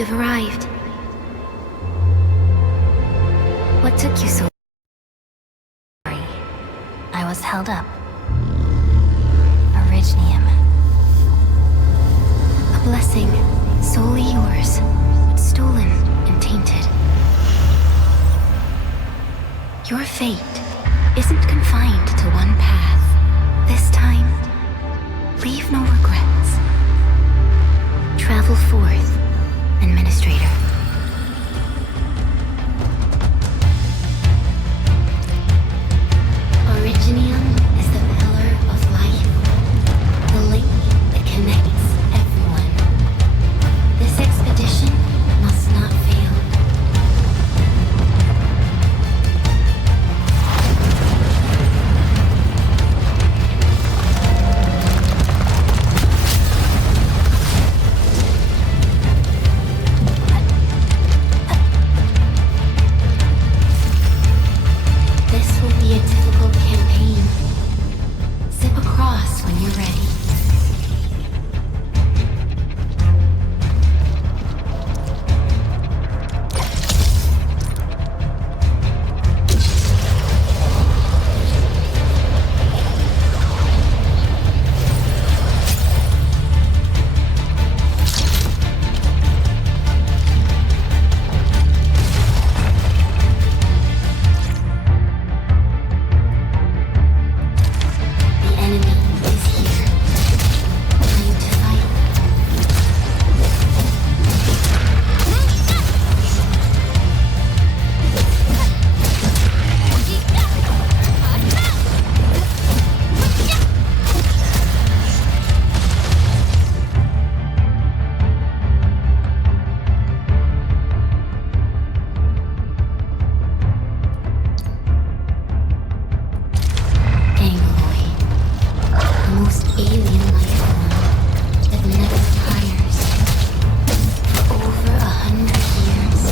You've arrived. What took you so long? I was held up. Originium. A blessing, solely yours, but stolen and tainted. Your fate isn't confined to one path. This time, leave no regrets. Travel forth, Administrator. Originium is the pillar of life, the link that connects everyone. This expedition must not fail. This will be a difficult campaign. Zip across when you're ready. The enemy is here. Time to fight. Angloid, the most alien life form that never tires. For over 100 years,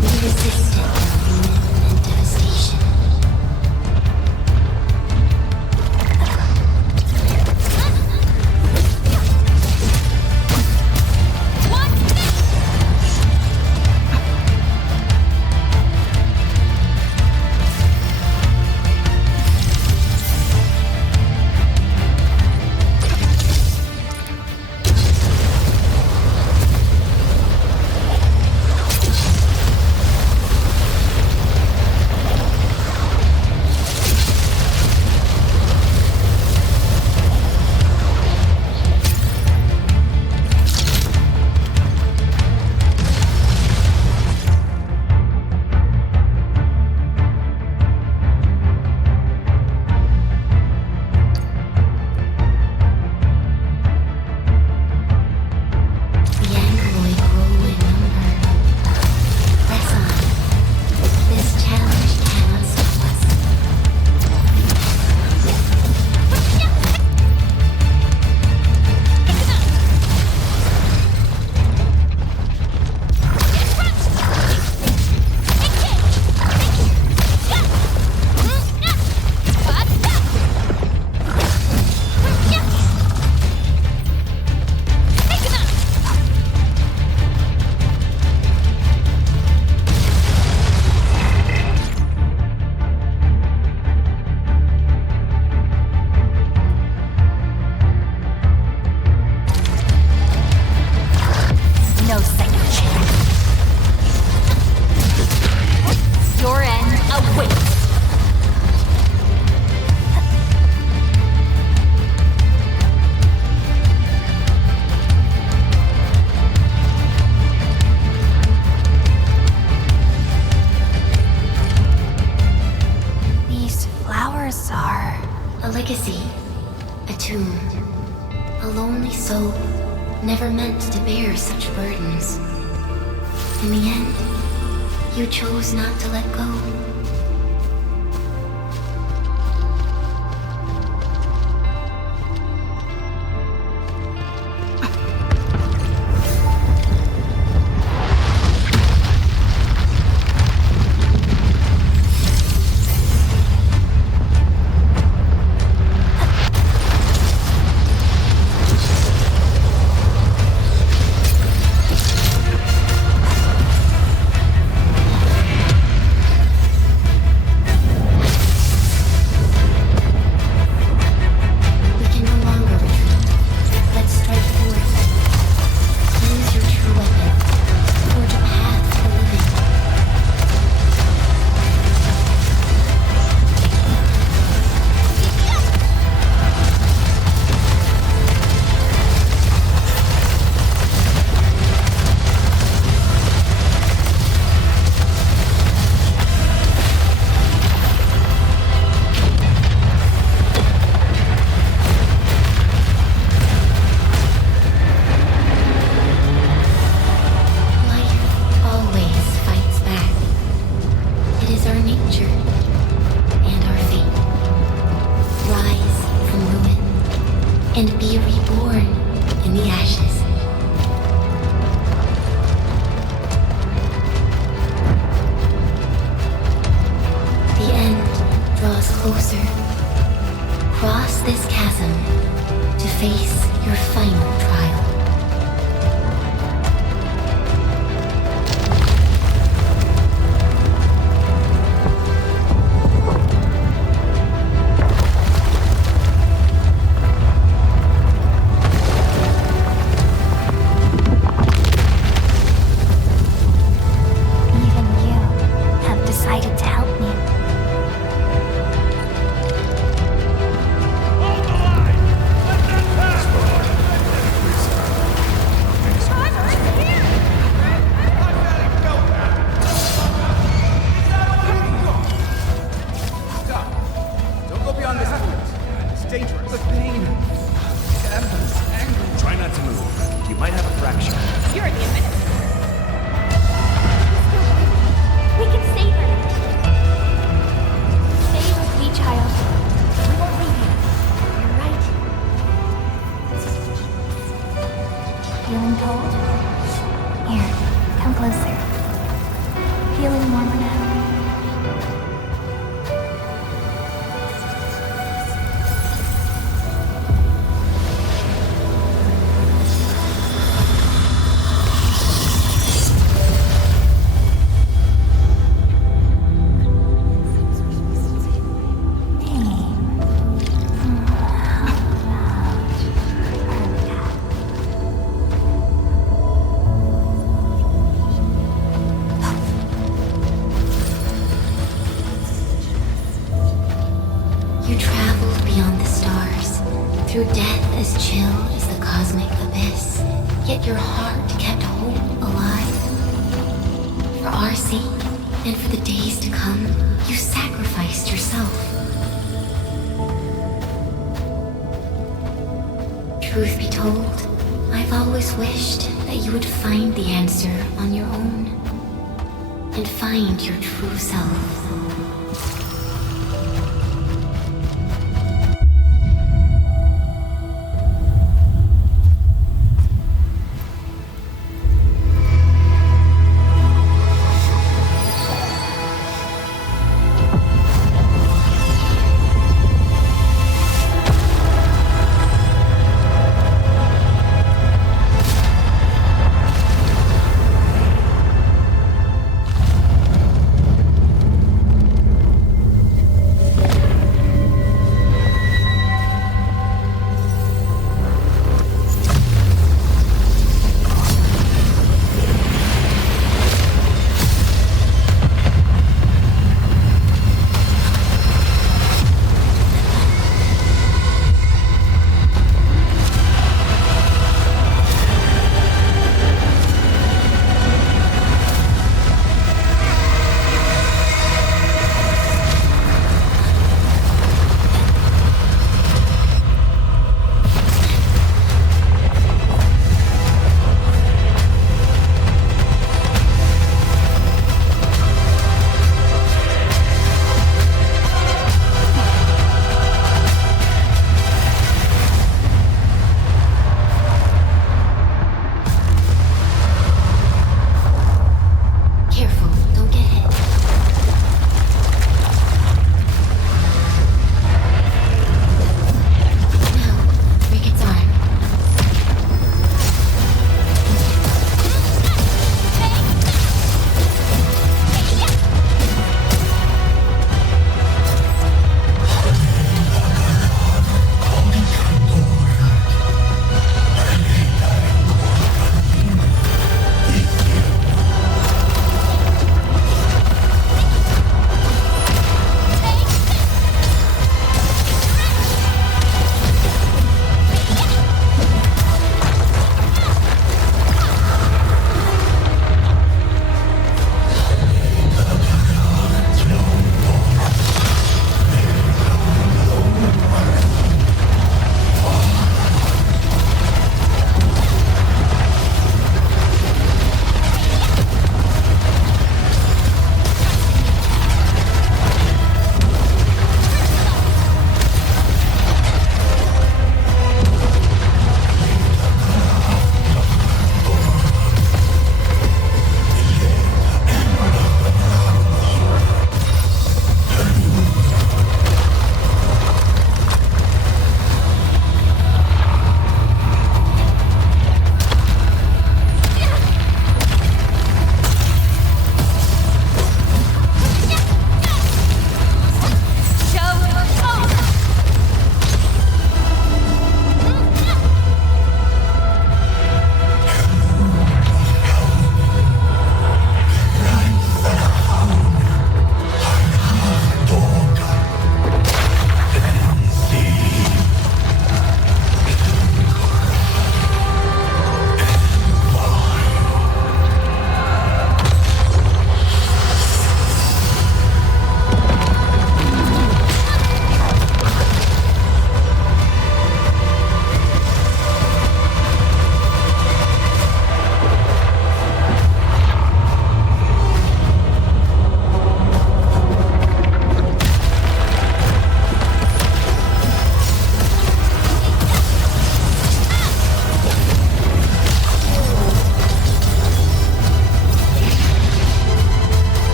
we resisted ruin and devastation. The Angloid grow in number. Press on. This challenge cannot stop us. No second chance. Your end awaits. These flowers are... A legacy, a tomb, a lonely soul, never meant to bear such burdens. In the end, you chose not to let go. nature and our fate. Rise from ruin and be reborn in the ashes. The end draws closer. Cross this chasm to face your final trial. Even you have decided to help me. Don't go beyond this point. It's dangerous. The pain. Sadness. Anger. Try not to move. You might have a fracture. You're the minute. We can save her. Stay with me, child. We won't leave you. You're right. Feeling cold? Here, come closer. Feeling warmer now? You traveled beyond the stars, through death as chill as the cosmic abyss, yet your heart kept hope alive. For our sake, and for the days to come, you sacrificed yourself. Truth be told, I've always wished that you would find the answer on your own, and find your true self.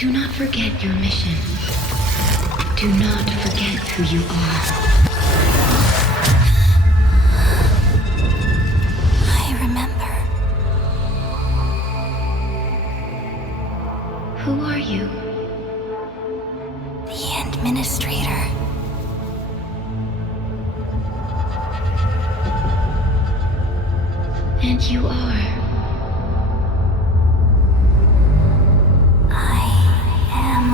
Do not forget your mission. Do not forget who you are. I remember. Who are you? The Administrator. And you are? I am.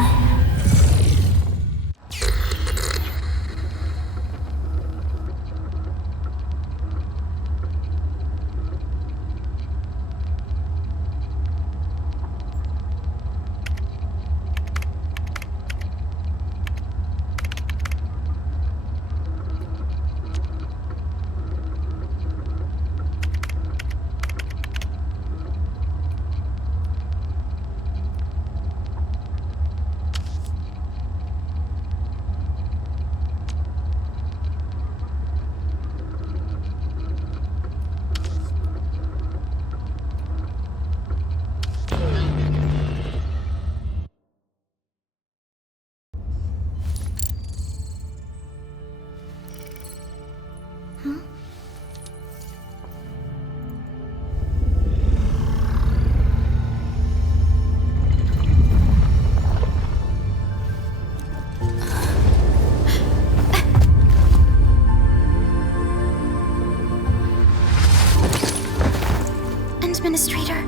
Administrator?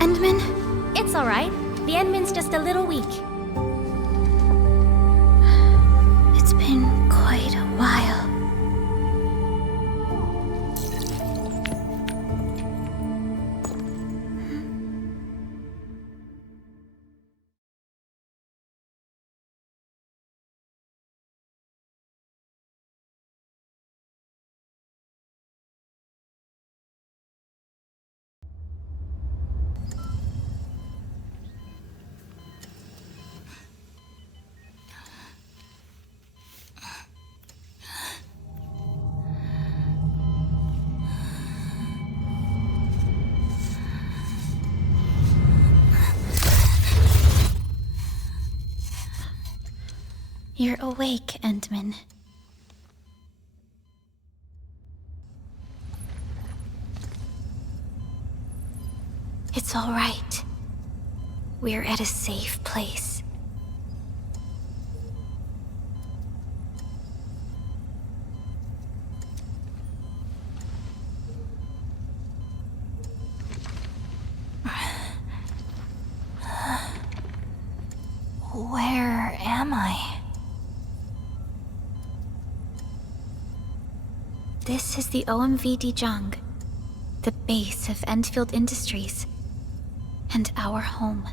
Endman? It's alright. The Endman's just a little weak. It's been quite a while. You're awake, Endman. It's all right. We're at a safe place. Where am I? This is the OMV Dijang, the base of Endfield Industries, and our home.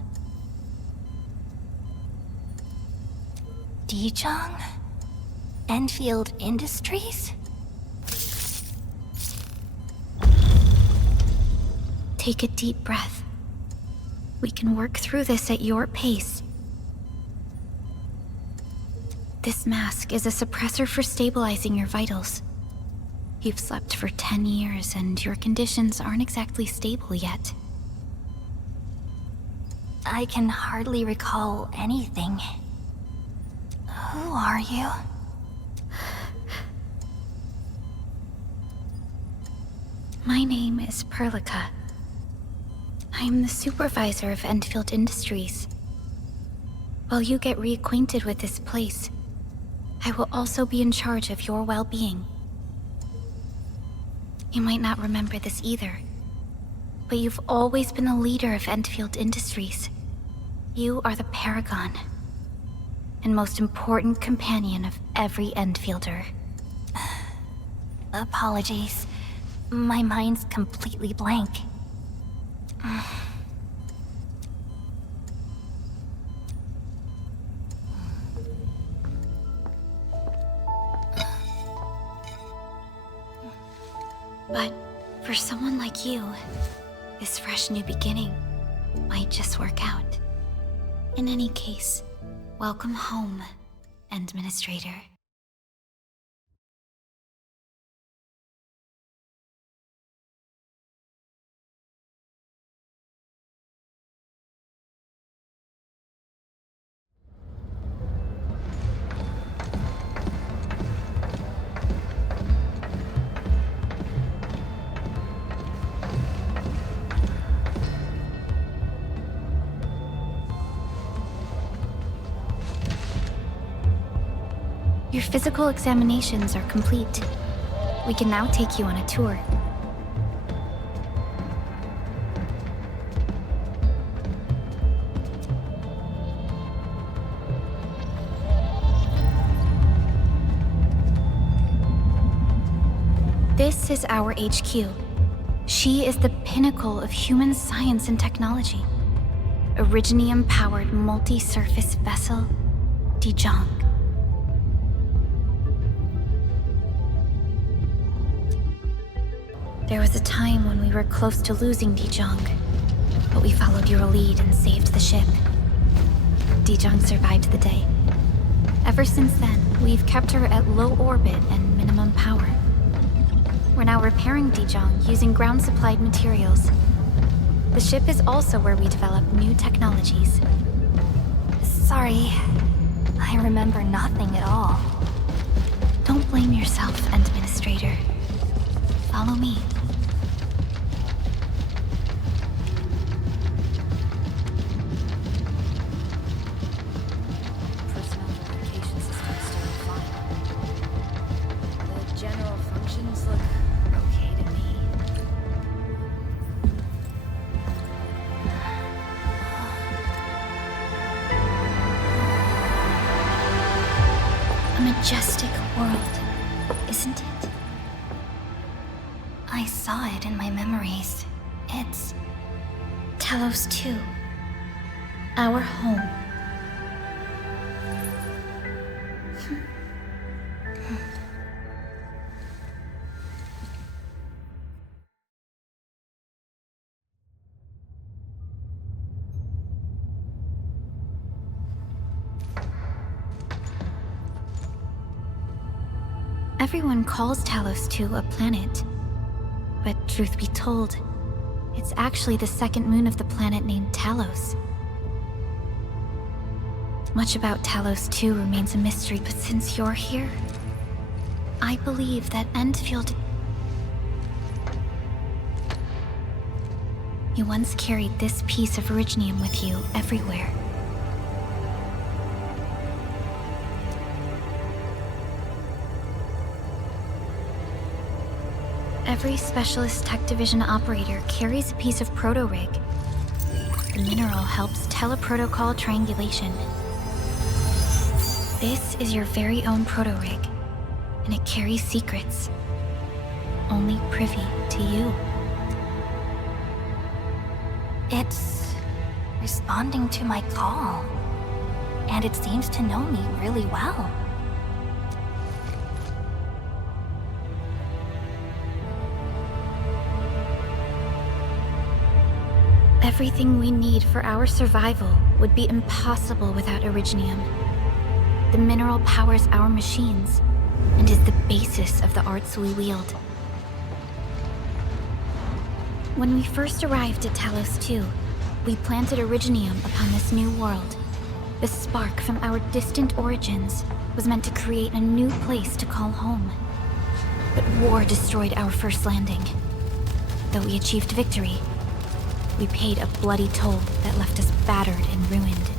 Dijang? Enfield Industries? Take a deep breath. We can work through this at your pace. This mask is a suppressor for stabilizing your vitals. You've slept for 10 years, and your conditions aren't exactly stable yet. I can hardly recall anything. Who are you? My name is Perlica. I'm the supervisor of Endfield Industries. While you get reacquainted with this place, I will also be in charge of your well-being. You might not remember this either, but you've always been the leader of Endfield Industries. You are the paragon, and most important companion of every Endfielder. Apologies. My mind's completely blank. But for someone like you, this fresh new beginning might just work out. In any case, welcome home, Administrator. Your physical examinations are complete. We can now take you on a tour. This is our HQ. She is the pinnacle of human science and technology. Originium-powered multi-surface vessel, Dijong. There was a time when we were close to losing Dijong, but we followed your lead and saved the ship. Dijong survived the day. Ever since then, we've kept her at low orbit and minimum power. We're now repairing Dijong using ground-supplied materials. The ship is also where we develop new technologies. Sorry, I remember nothing at all. Don't blame yourself, Administrator. Follow me. Personnel verification system's still fine. The general functions look okay to me. A majestic world, isn't it? I saw it in my memories. It's Talos 2. Our home. Everyone calls Talos 2 a planet. But truth be told, it's actually the second moon of the planet named Talos. Much about Talos 2 remains a mystery, but since you're here, I believe that Endfield... You once carried this piece of Originium with you everywhere. Every Specialist Tech Division operator carries a piece of proto-rig. The mineral helps teleprotocol triangulation. This is your very own proto-rig, and it carries secrets. Only privy to you. It's responding to my call, and it seems to know me really well. Everything we need for our survival would be impossible without Originium. The mineral powers our machines, and is the basis of the arts we wield. When we first arrived at Talos 2, we planted Originium upon this new world. The spark from our distant origins was meant to create a new place to call home. But war destroyed our first landing. Though we achieved victory, we paid a bloody toll that left us battered and ruined.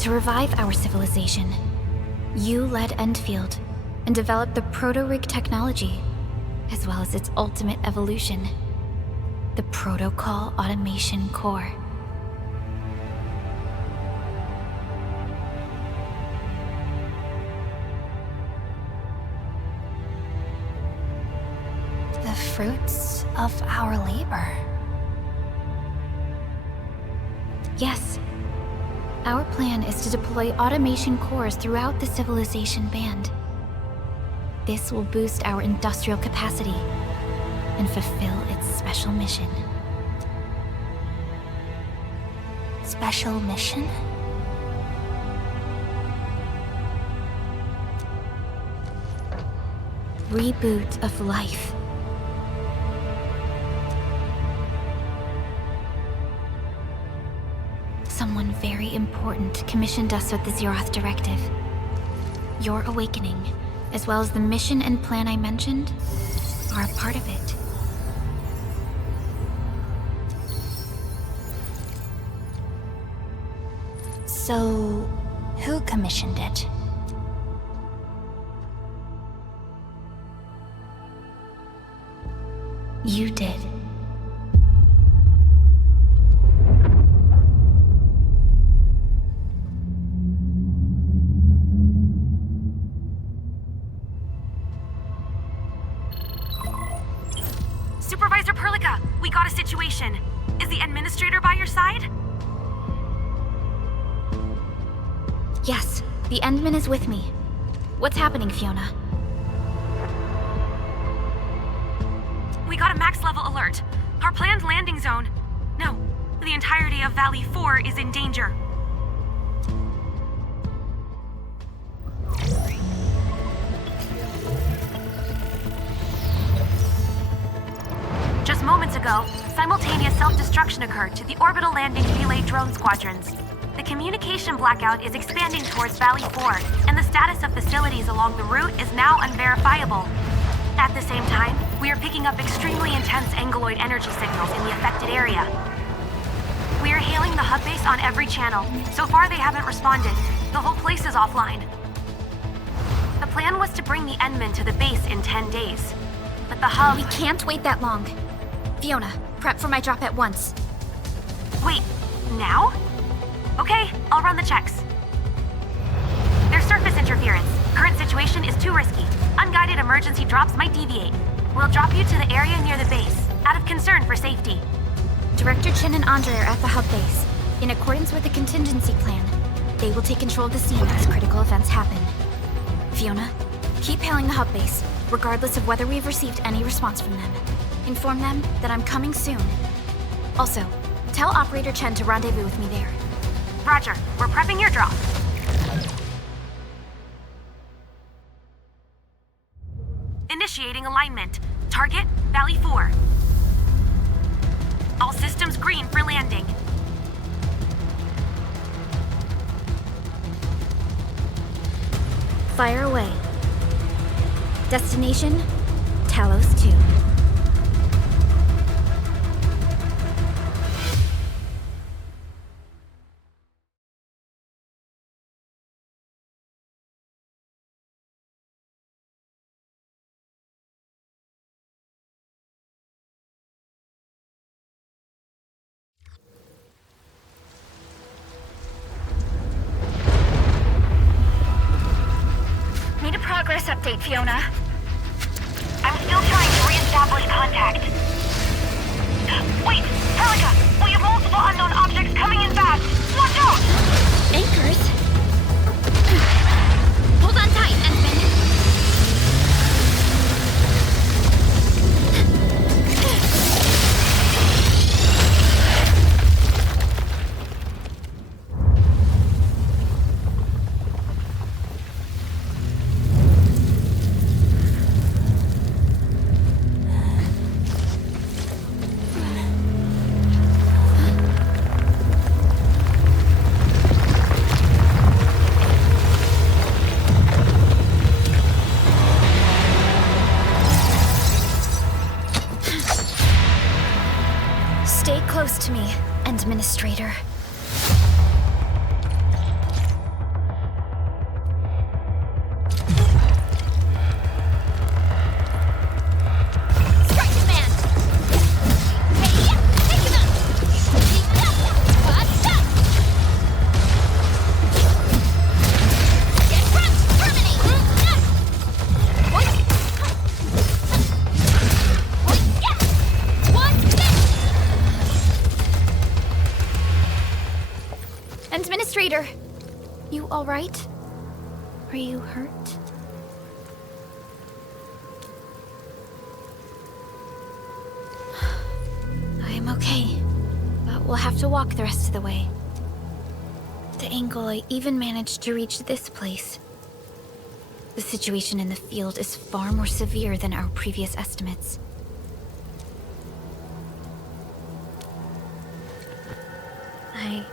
To revive our civilization, you led Endfield and developed the proto-rig technology, as well as its ultimate evolution, the Protocol Automation Core. The fruits of our labor. Yes. Our plan is to deploy automation cores throughout the civilization band. This will boost our industrial capacity and fulfill its special mission. Special mission? Reboot of life. Someone very important commissioned us with the Zeroth Directive. Your awakening, as well as the mission and plan I mentioned, are a part of it. So, Who commissioned it? You did. Supervisor Perlica, we got a situation. Is the administrator by your side? Yes, the Endman is with me. What's happening, Fiona? We got a max level alert. Our planned landing zone. No, the entirety of Valley 4 is in danger. Just moments ago, simultaneous self-destruction occurred to the orbital landing relay drone squadrons. The communication blackout is expanding towards Valley 4, and the status of facilities along the route is now unverifiable. At the same time, we are picking up extremely intense angeloid energy signals in the affected area. We are hailing the hub base on every channel. So far, they haven't responded. The whole place is offline. The plan was to bring the Endman to the base in 10 days. But the hub... We can't wait that long. Fiona, prep for my drop at once. Wait, now? Okay, I'll run the checks. There's surface interference. Current situation is too risky. Unguided emergency drops might deviate. We'll drop you to the area near the base, out of concern for safety. Director Chen and Andre are at the hub base. In accordance with the contingency plan, they will take control of the scene as critical events happen. Fiona, keep hailing the hub base, regardless of whether we've received any response from them. Inform them that I'm coming soon. Also, tell Operator Chen to rendezvous with me there. Roger, we're prepping your drop. Initiating alignment. Target, Valley 4. All systems green for landing. Fire away. Destination, Talos 2. Need a progress update, Fiona. I'm still trying to re-establish contact. Wait, Perlica! We have multiple unknown objects coming in fast! Watch out! Anchors? Hold on tight, Endman. Stay close to me, Administrator. Administrator, you all right? Are you hurt? I'm okay, but we'll have to walk the rest of the way. The angle I even managed to reach this place. The situation in the field is far more severe than our previous estimates. I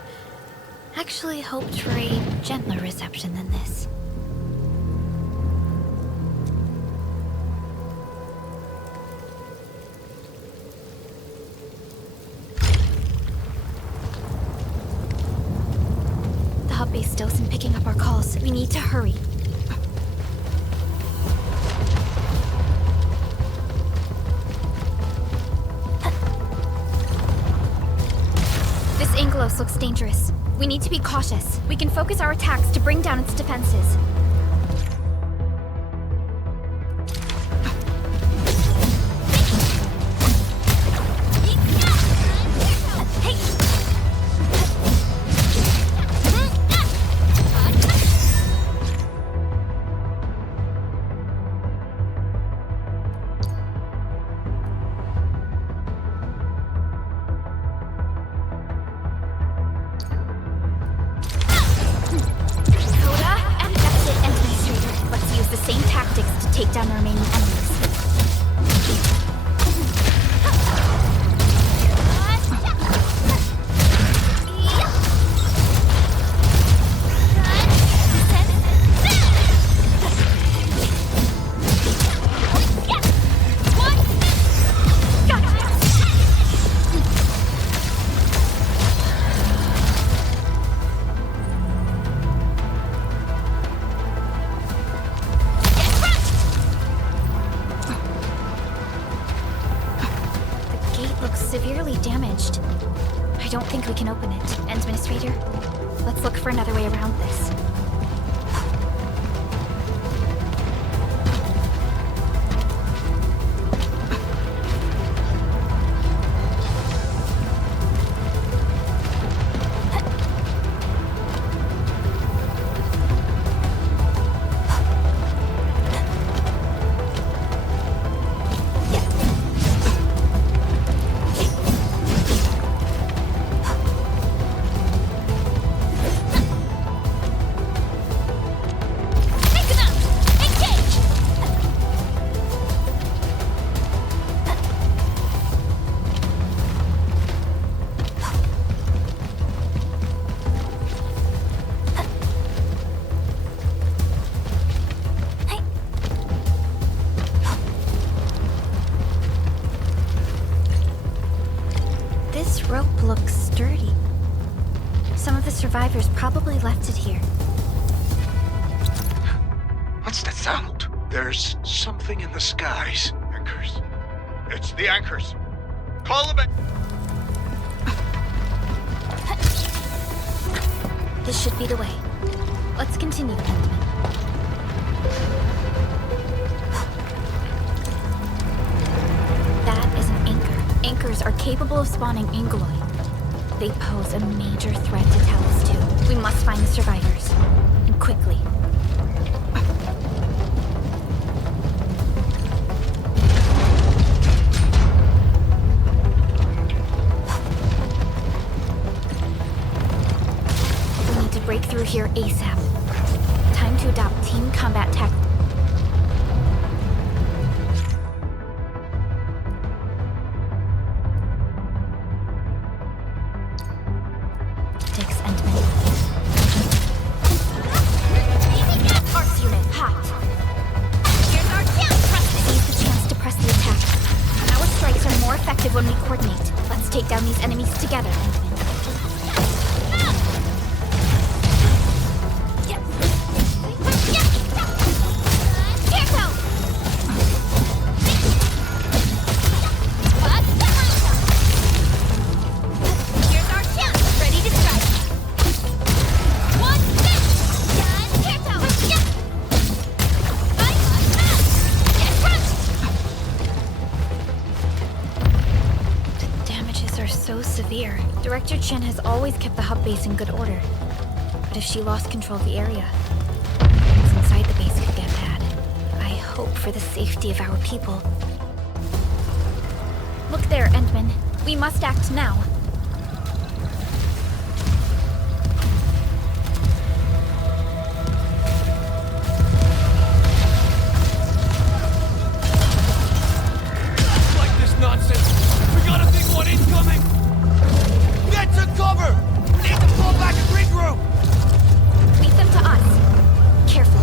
actually hoped for a gentler reception than this. The hub hub base still isn't picking up our calls. We need to hurry. This Angelos looks dangerous. We need to be cautious. We can focus our attacks to bring down its defenses. Take down the remaining enemies. Severely damaged. I don't think we can open it. Administrator, let's look for another way around this. This rope looks sturdy. Some of the survivors probably left it here. What's that sound? There's something in the skies. Anchors. It's the anchors. Call them back. This should be the way. Let's continue, Endman. That is an anchor. Anchors are capable of spawning Angeloi. They pose a major threat to Talos too. We must find the survivors. And quickly. We need to break through here ASAP. Time to adopt team combat tactics. When we coordinate, let's take down these enemies together, Endman. Here's our chance! Ready to strike! One, are so severe. Director Chen has always kept the hub base in good order. But if she lost control of the area, things inside the base could get bad. I hope for the safety of our people. Look there, Endman. We must act now. Like this nonsense! We got a big one incoming! Get to cover! We need to fall back and regroup! Lead them to us. Careful.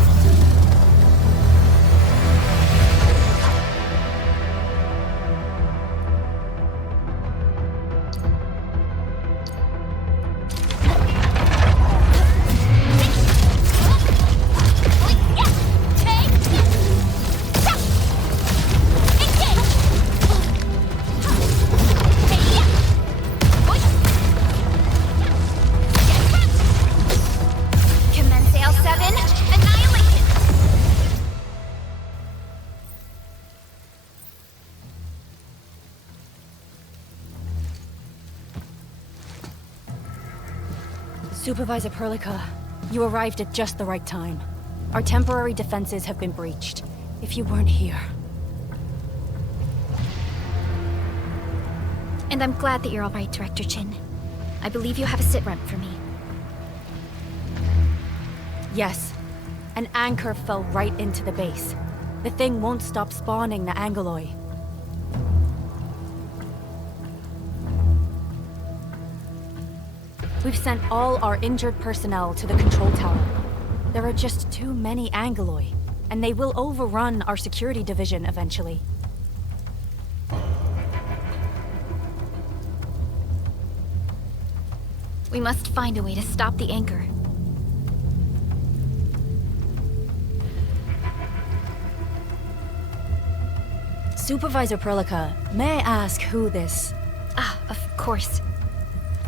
Supervisor Perlica, you arrived at just the right time. Our temporary defenses have been breached. If you weren't here... And I'm glad that you're all right, Director Chin. I believe you have a sit-rep for me. Yes. An anchor fell right into the base. The thing won't stop spawning the Angeloi. We've sent all our injured personnel to the control tower. There are just too many Angeloi, and they will overrun our security division eventually. We must find a way to stop the anchor. Supervisor Perlica, may I ask who this... Ah, of course.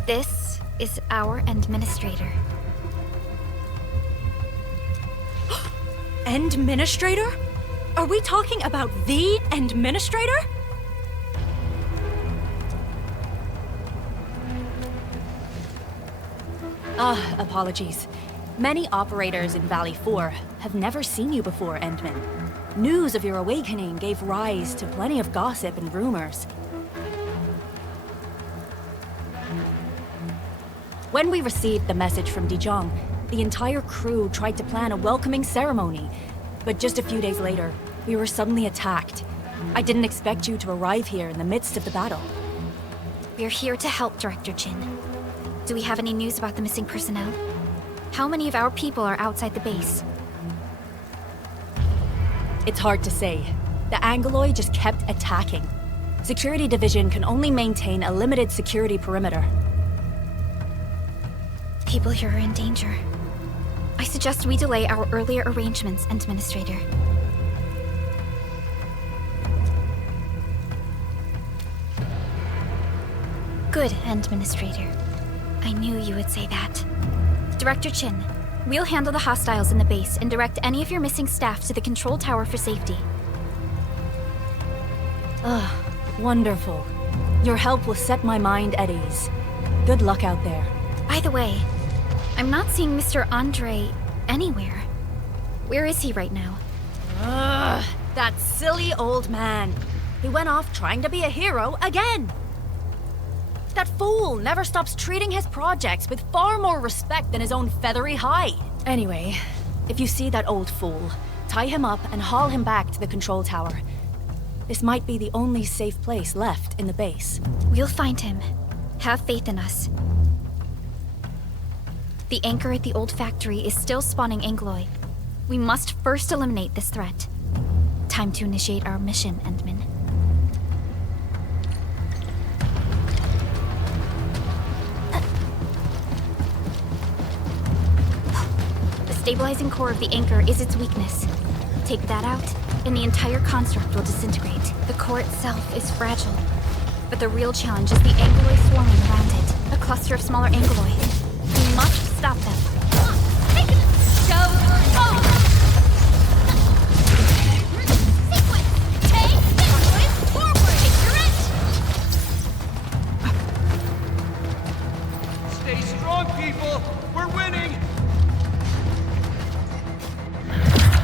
This is our administrator. Administrator? Are we talking about the Administrator? Apologies. Many operators in Valley 4 have never seen you before, Endman. News of your awakening gave rise to plenty of gossip and rumors. When we received the message from Dijon, the entire crew tried to plan a welcoming ceremony. But just a few days later, we were suddenly attacked. I didn't expect you to arrive here in the midst of the battle. We're here to help, Director Chin. Do we have any news about the missing personnel? How many of our people are outside the base? It's hard to say. The Angeloi just kept attacking. Security Division can only maintain a limited security perimeter. People here are in danger. I suggest we delay our earlier arrangements, Administrator. Good, Administrator. I knew you would say that. Director Chin, we'll handle the hostiles in the base and direct any of your missing staff to the control tower for safety. Wonderful. Your help will set my mind at ease. Good luck out there. By the way, I'm not seeing Mr. Andre anywhere. Where is he right now? That silly old man. He went off trying to be a hero again. That fool never stops treating his projects with far more respect than his own feathery hide. Anyway, if you see that old fool, tie him up and haul him back to the control tower. This might be the only safe place left in the base. We'll find him. Have faith in us. The anchor at the old factory is still spawning Angeloi. We must first eliminate this threat. Time to initiate our mission, Endman. The stabilizing core of the anchor is its weakness. Take that out, and the entire construct will disintegrate. The core itself is fragile. But the real challenge is the Angeloi swarming around it. A cluster of smaller Angeloi. We must stop them. Stay strong, people! We're winning!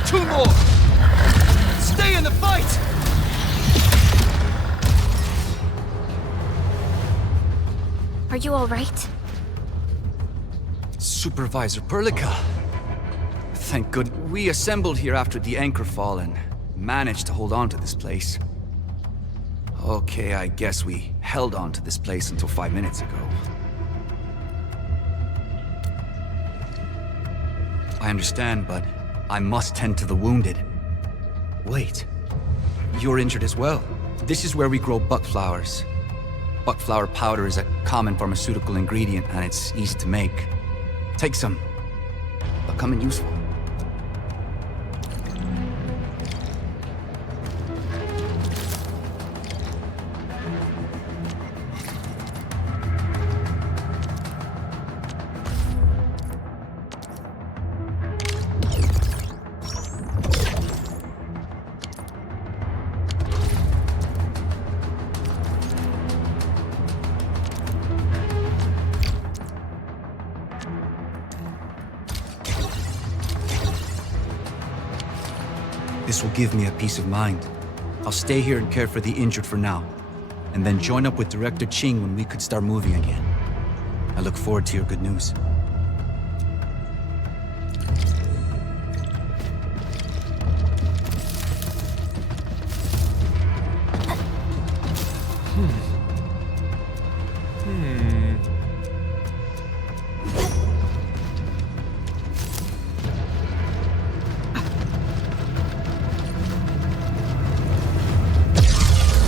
2 more! Stay in the fight! Are you all right? Supervisor Perlica. Thank good we assembled here after the anchor fall and managed to hold on to this place. Okay, I guess we held on to this place until 5 minutes ago. I understand, but I must tend to the wounded. Wait, you're injured as well. This is where we grow buckflowers. Buckflower powder is a common pharmaceutical ingredient and it's easy to make. Take some. They'll come in useful. This will give me a peace of mind. I'll stay here and care for the injured for now, and then join up with Director Ching when we could start moving again. I look forward to your good news.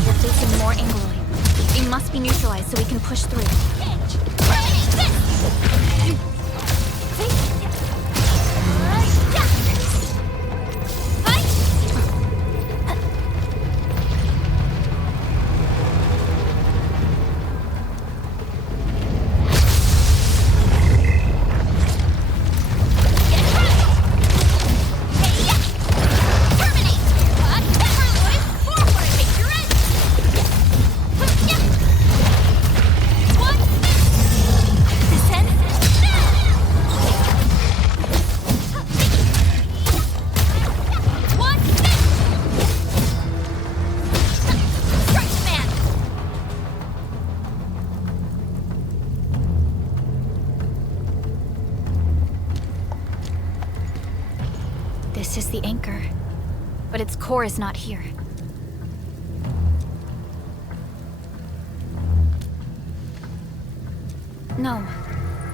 We're facing more Angloid. They must be neutralized so we can push through. This is the anchor, but its core is not here. No.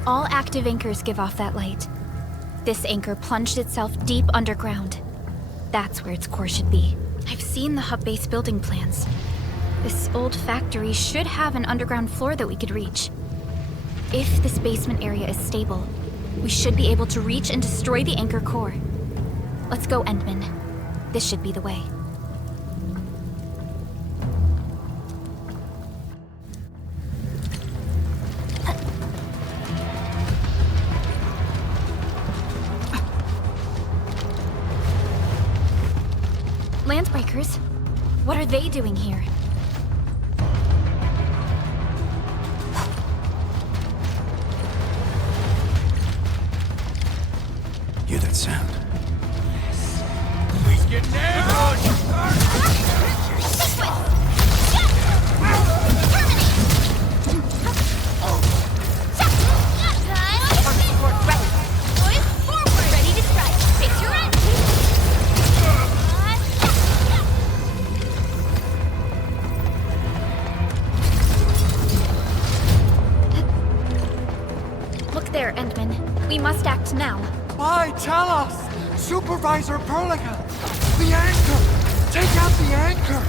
All active anchors give off that light. This anchor plunged itself deep underground. That's where its core should be. I've seen the hub base building plans. This old factory should have an underground floor that we could reach. If this basement area is stable, we should be able to reach and destroy the anchor core. Let's go, Endman. This should be the way. Landbreakers? What are they doing here? Hear that sound? Look there, Endman. We must act now. Why, tell us! Supervisor Perlica! The anchor! Take out the anchor!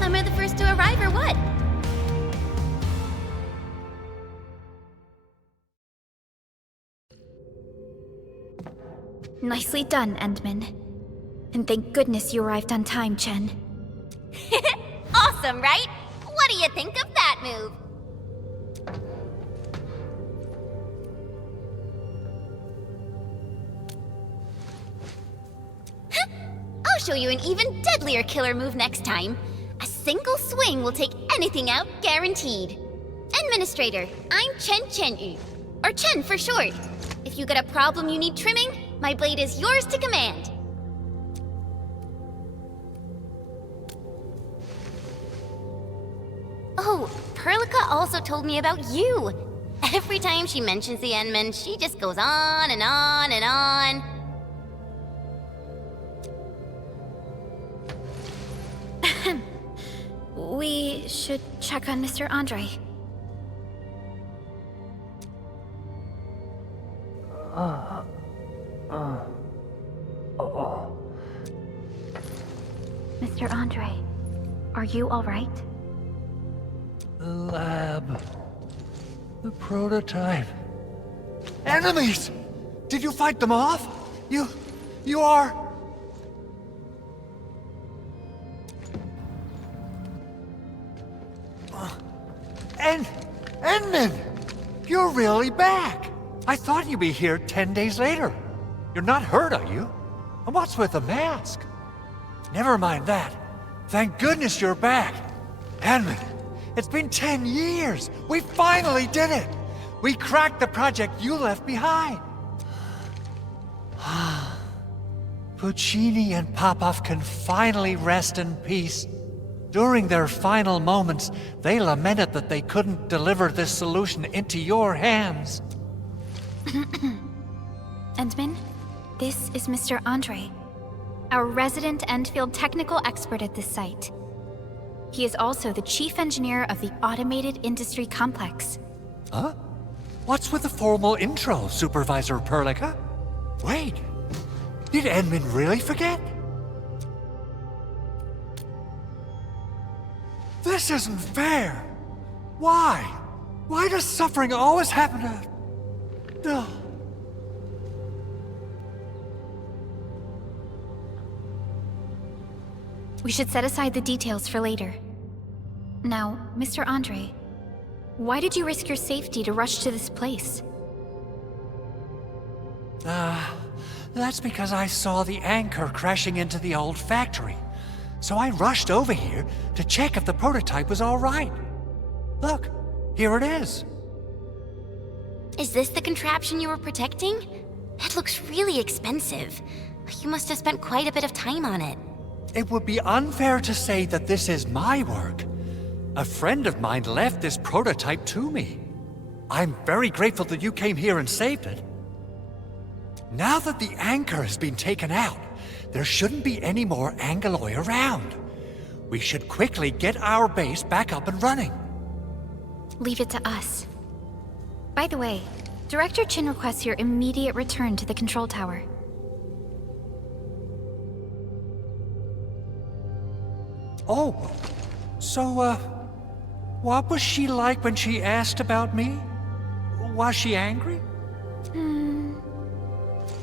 Am I the first to arrive or what? Nicely done, Endman. And thank goodness you arrived on time, Chen. Awesome, right? What do you think of that move? I'll show you an even deadlier killer move next time. A single swing will take anything out, guaranteed. Administrator, I'm Chen, or Chen for short. If you got a problem you need trimming, my blade is yours to command. Oh, Perlica also told me about you. Every time she mentions the Endman, she just goes on and on and on. We should check on Mr. Andre. Mr. Andre, are you all right? The lab. The prototype. Enemies! Did you fight them off? You are... Endman! You're really back! I thought you'd be here 10 days later. You're not hurt, are you? And what's with the mask? Never mind that. Thank goodness you're back. Endman, it's been 10 years. We finally did it. We cracked the project you left behind. Puccini and Popov can finally rest in peace. During their final moments, they lamented that they couldn't deliver this solution into your hands. Endman, this is Mr. Andre, our resident Endfield technical expert at this site. He is also the chief engineer of the Automated Industry Complex. Huh? What's with the formal intro, Supervisor Perlica? Wait, did Endman really forget? This isn't fair. Why? Why does suffering always happen to... No. We should set aside the details for later. Now, Mr. Andre, why did you risk your safety to rush to this place? That's because I saw the anchor crashing into the old factory. So I rushed over here to check if the prototype was all right. Look, here it is. Is this the contraption you were protecting? It looks really expensive. You must have spent quite a bit of time on it. It would be unfair to say that this is my work. A friend of mine left this prototype to me. I'm very grateful that you came here and saved it. Now that the anchor has been taken out, there shouldn't be any more Angaloi around. We should quickly get our base back up and running. Leave it to us. By the way, Director Chin requests your immediate return to the control tower. Oh, so, what was she like when she asked about me? Was she angry?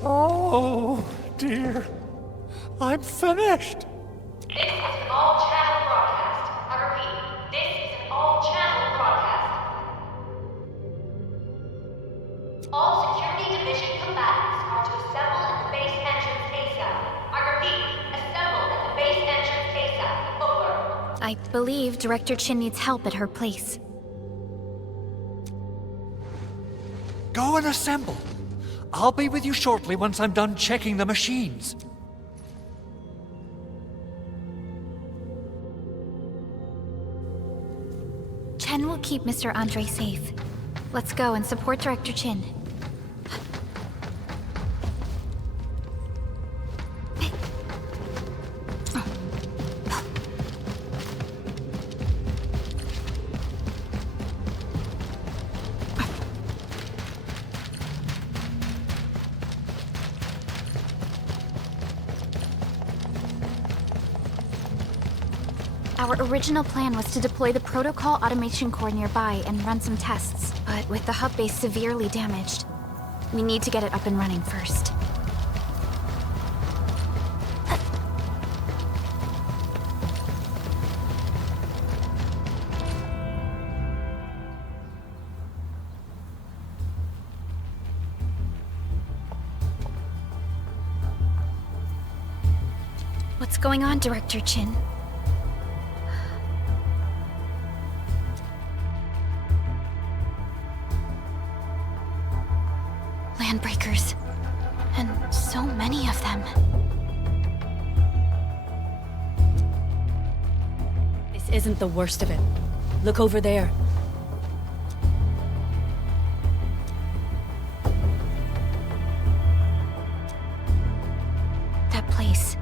Oh, dear. I'm finished. This is an all-channel broadcast. I repeat, this is an all-channel broadcast. All Security Division combatants are to assemble at the base entrance ASAP. I repeat, assemble at the base entrance ASAP. Over. I believe Director Chin needs help at her place. Go and assemble. I'll be with you shortly once I'm done checking the machines. Chen will keep Mr. Andre safe. Let's go and support Director Chin. Our original plan was to deploy the protocol automation core nearby and run some tests, but with the hub base severely damaged, we need to get it up and running first. What's going on, Director Chin? Landbreakers. And so many of them. This isn't the worst of it. Look over there. That place.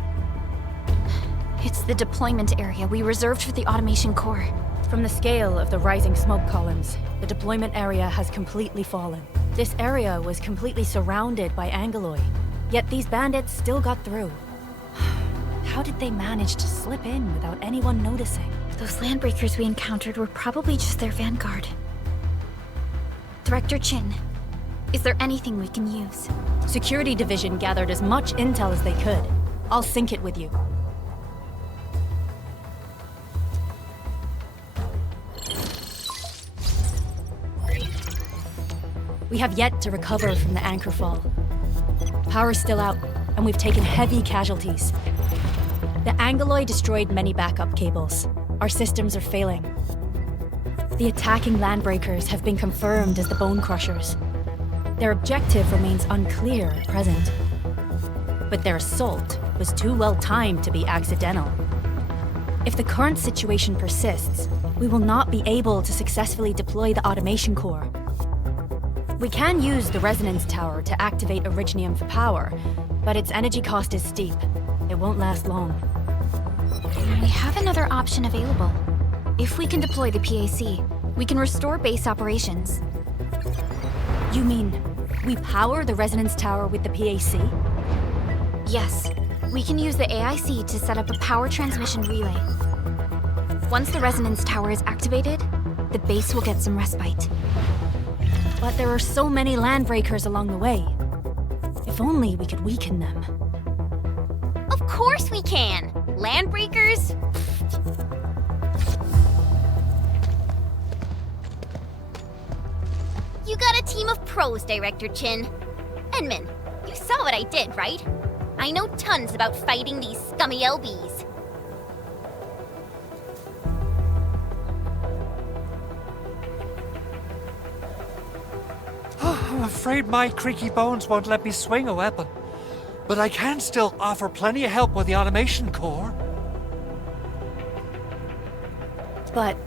It's the deployment area we reserved for the automation core. From the scale of the rising smoke columns, the deployment area has completely fallen. This area was completely surrounded by Angoloi, yet these bandits still got through. How did they manage to slip in without anyone noticing? Those landbreakers we encountered were probably just their vanguard. Director Chin, is there anything we can use? Security Division gathered as much intel as they could. I'll sync it with you. We have yet to recover from the anchor fall. Power's still out, and we've taken heavy casualties. The Angoloi destroyed many backup cables. Our systems are failing. The attacking landbreakers have been confirmed as the Bone Crushers. Their objective remains unclear at present. But their assault was too well timed to be accidental. If the current situation persists, we will not be able to successfully deploy the automation core. We can use the resonance tower to activate Originium for power, but its energy cost is steep. It won't last long. We have another option available. If we can deploy the PAC, we can restore base operations. You mean, we power the resonance tower with the PAC? Yes, we can use the AIC to set up a power transmission relay. Once the resonance tower is activated, the base will get some respite. But there are so many landbreakers along the way. If only we could weaken them. Of course we can! Landbreakers? You got a team of pros, Director Chin. Enman, you saw what I did, right? I know tons about fighting these scummy LBs. I'm afraid my creaky bones won't let me swing a weapon. But I can still offer plenty of help with the automation core. But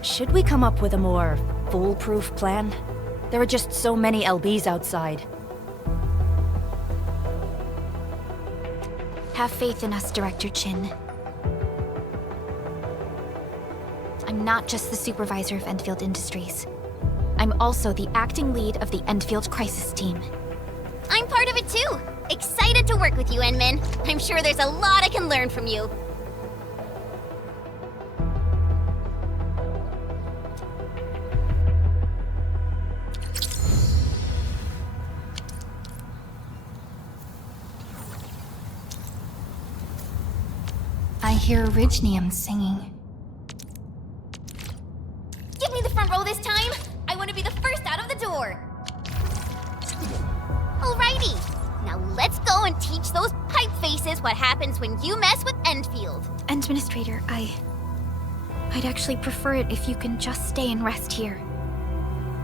should we come up with a more foolproof plan? There are just so many LBs outside. Have faith in us, Director Chin. I'm not just the supervisor of Endfield Industries. I'm also the acting lead of the Endfield Crisis Team. I'm part of it too! Excited to work with you, Enman. I'm sure there's a lot I can learn from you. I hear Originium singing. Give me the front row this time! I want to be the first out of the door! Alrighty! Now let's go and teach those pipe faces what happens when you mess with Endfield. Administrator, I'd actually prefer it if you can just stay and rest here.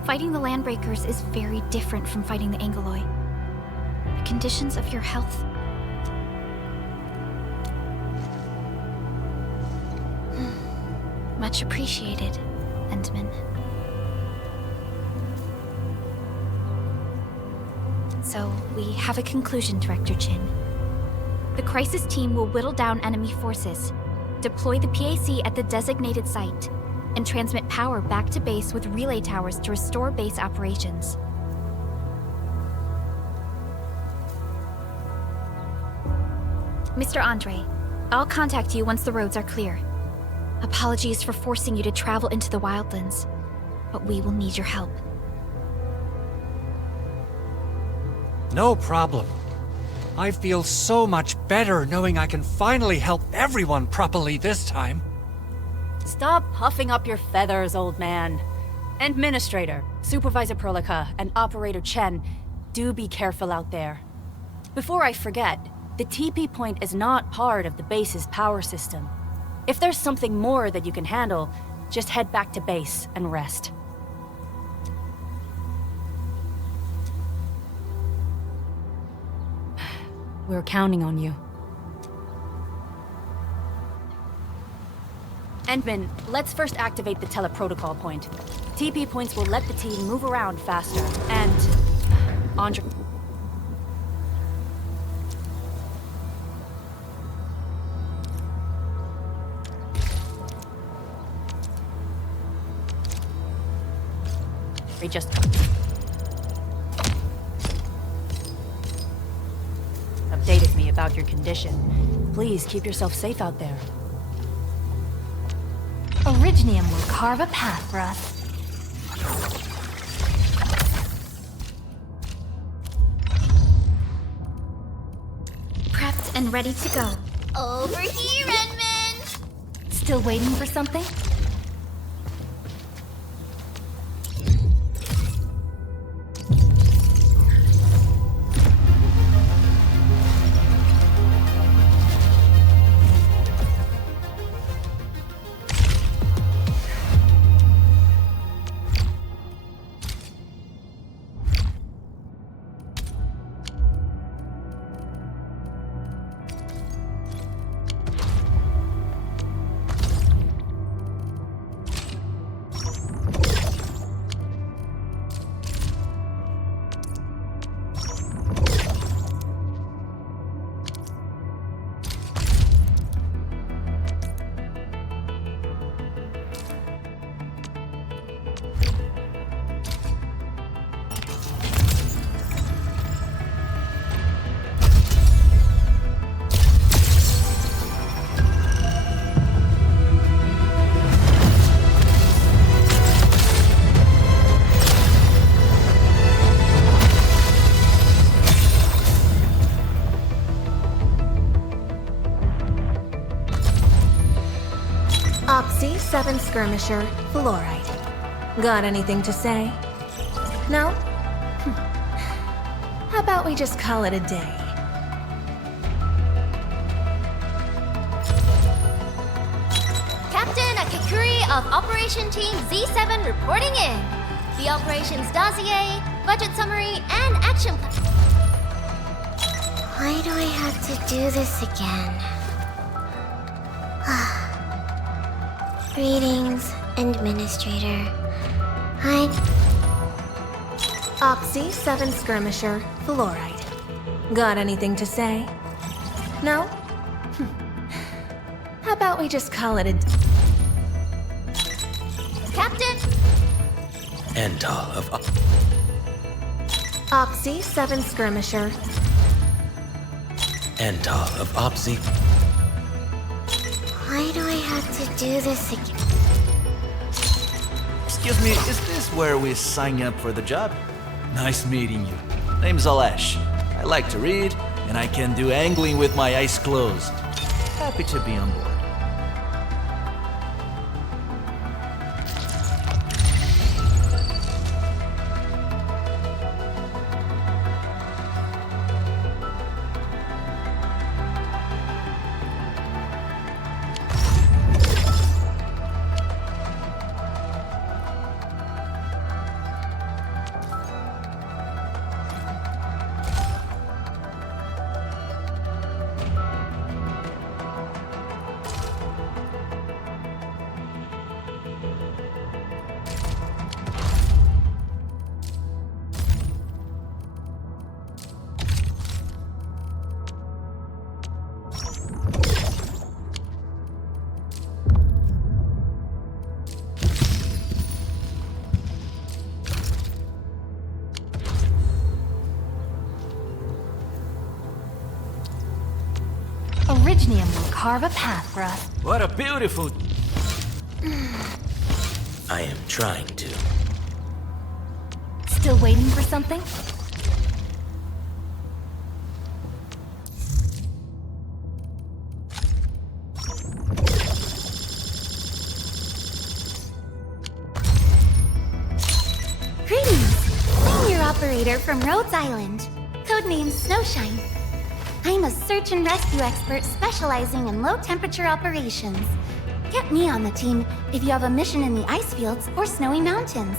Fighting the Landbreakers is very different from fighting the Angoloi. The conditions of your health... Much appreciated, Endman. So, we have a conclusion, Director Chin. The crisis team will whittle down enemy forces, deploy the PAC at the designated site, and transmit power back to base with relay towers to restore base operations. Mr. Andre, I'll contact you once the roads are clear. Apologies for forcing you to travel into the wildlands, but we will need your help. No problem. I feel so much better knowing I can finally help everyone properly this time. Stop puffing up your feathers, old man. Administrator, Supervisor Perlica, and Operator Chen, do be careful out there. Before I forget, The TP point is not part of the base's power system. If there's something more that you can handle, just head back to base and rest. We're counting on you. Endman, let's first activate the teleprotocol point. TP points will let the team move around faster, and... Andre... just... updated me about your condition. Please keep yourself safe out there. Orignium will carve a path for us. Prepped and ready to go. Over here, Edmund! Still waiting for something? Oxy 7 Skirmisher, Fluorite. Got anything to say? No? How about we just call it a day? Captain Akikuri of Operation Team Z7 reporting in. The operations dossier, budget summary, and action plan. Why do I have to do this again? Greetings, Administrator. Oxy 7 Skirmisher, Fluorite. Got anything to say? No? How about we just call it a... Captain! Endal of... Oxy 7 Skirmisher. Endal of Opsy. Why do I have to do this again? Excuse me, is this where we sign up for the job? Nice meeting you. Name's Alesh. I like to read, and I can do angling with my eyes closed. Happy to be on board. Orignium will carve a path for us. What a beautiful... I am trying to. Still waiting for something? Greetings! I'm your operator from Rhodes Island. Codename Snowshine. I'm a search and rescue expert specializing in low-temperature operations. Get me on the team if you have a mission in the ice fields or snowy mountains.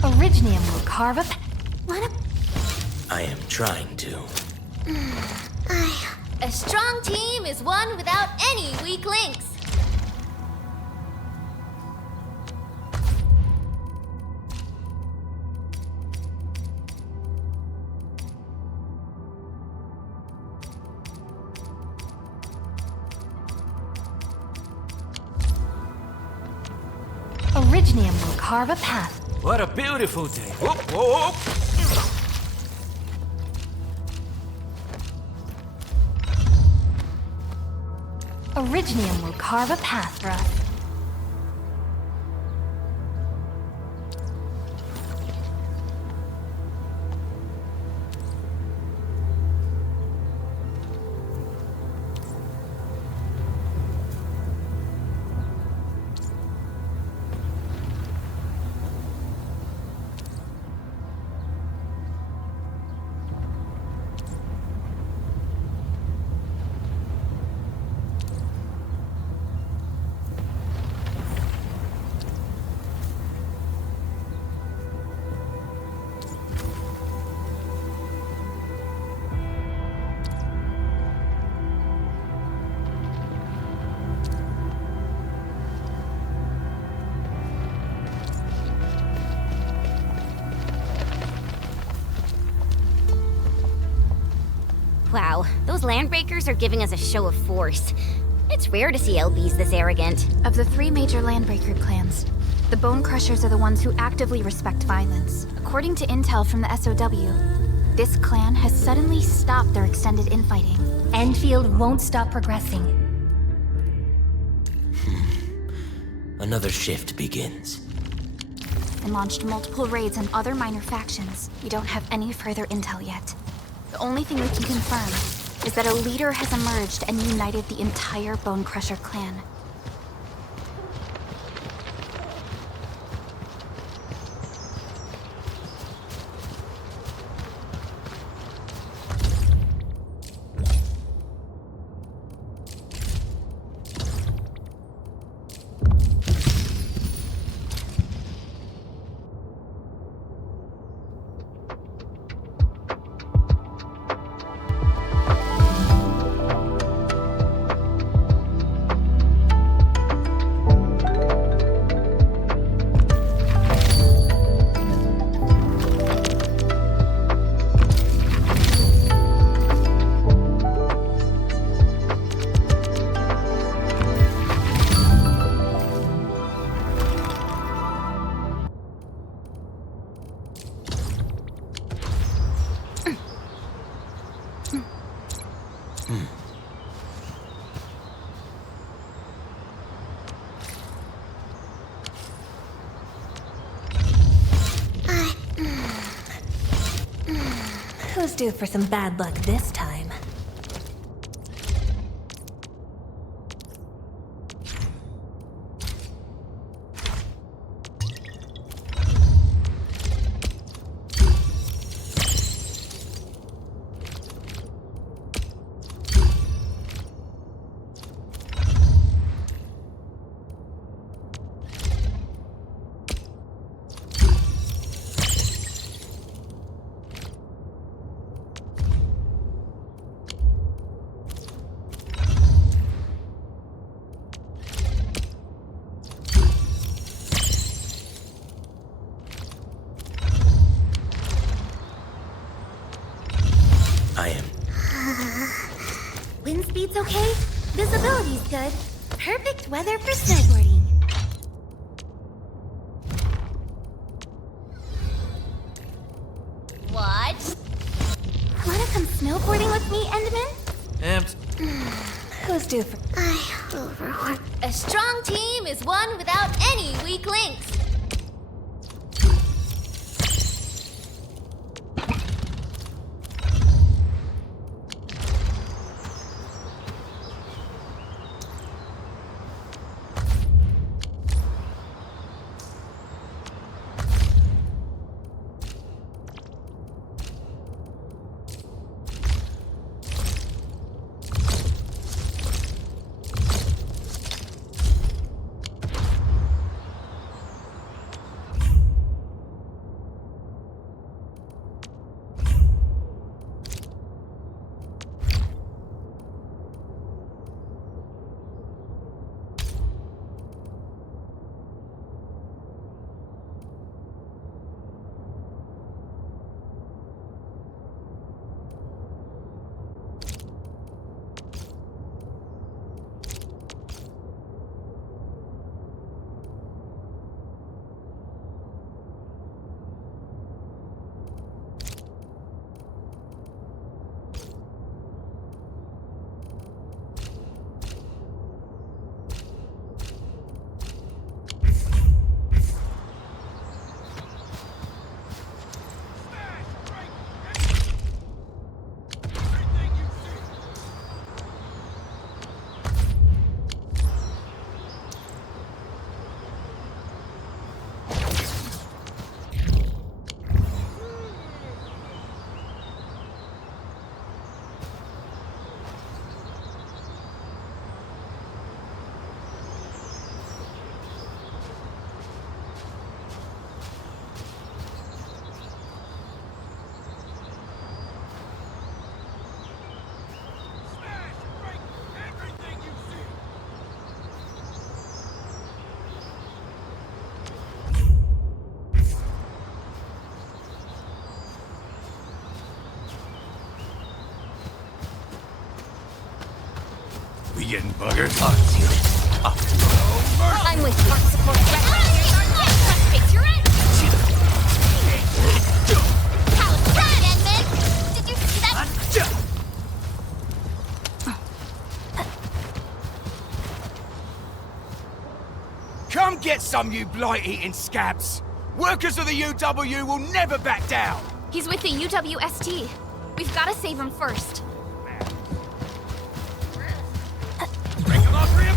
Originium will carve a... What a... I am trying to. A strong team is one without any weak links. Originium will carve a path. What a beautiful day. Whoop, whoop. Originium will carve a path for us. Wow, those landbreakers are giving us a show of force. It's rare to see LBs this arrogant. Of the 3 major Landbreaker clans, the Bone Crushers are the ones who actively respect violence. According to intel from the SOW, this clan has suddenly stopped their extended infighting. Enfield won't stop progressing. Another shift begins. And launched multiple raids on other minor factions. We don't have any further intel yet. The only thing we can confirm is that a leader has emerged and united the entire Bone Crusher clan. Who's due for some bad luck this time? I am. Wind speed's okay? Visibility's good. Perfect weather for snowboarding. What? Wanna come snowboarding with me, Enderman? Amped. Who's due for... A strong team is one without any weak links. We getting buggered? I'm with you. Support face, you're in. How was that, Edmund? Did you see that? Come get some, you blight-eating scabs! Workers of the UW will never back down! He's with the UWST. We've got to save him first. Break them off, real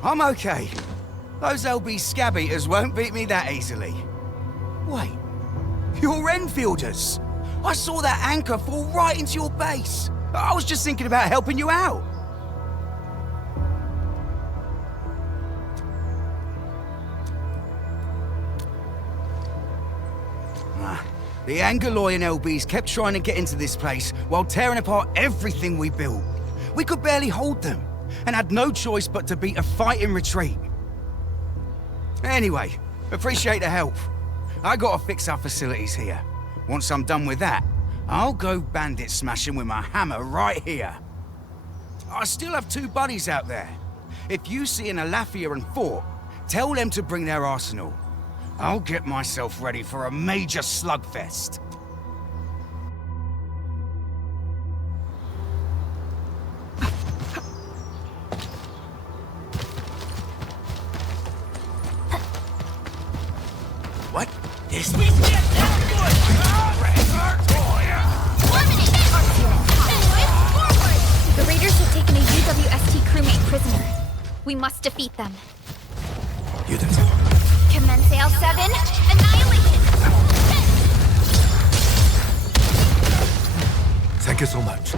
I'm okay. Those LB scab eaters won't beat me that easily. Wait, you're Enfielders. I saw that anchor fall right into your base. I was just thinking about helping you out. The Angaloyan LBs kept trying to get into this place while tearing apart everything we built. We could barely hold them, and had no choice but to beat a fighting retreat. Anyway, appreciate the help. I gotta fix our facilities here. Once I'm done with that, I'll go bandit smashing with my hammer right here. I still have 2 buddies out there. If you see an Alafia and Fort, tell them to bring their arsenal. I'll get myself ready for a major slugfest. What? This The raiders have taken a UWST crewmate prisoner. We must defeat them. You did. Commence L7. Annihilation! Thank you so much.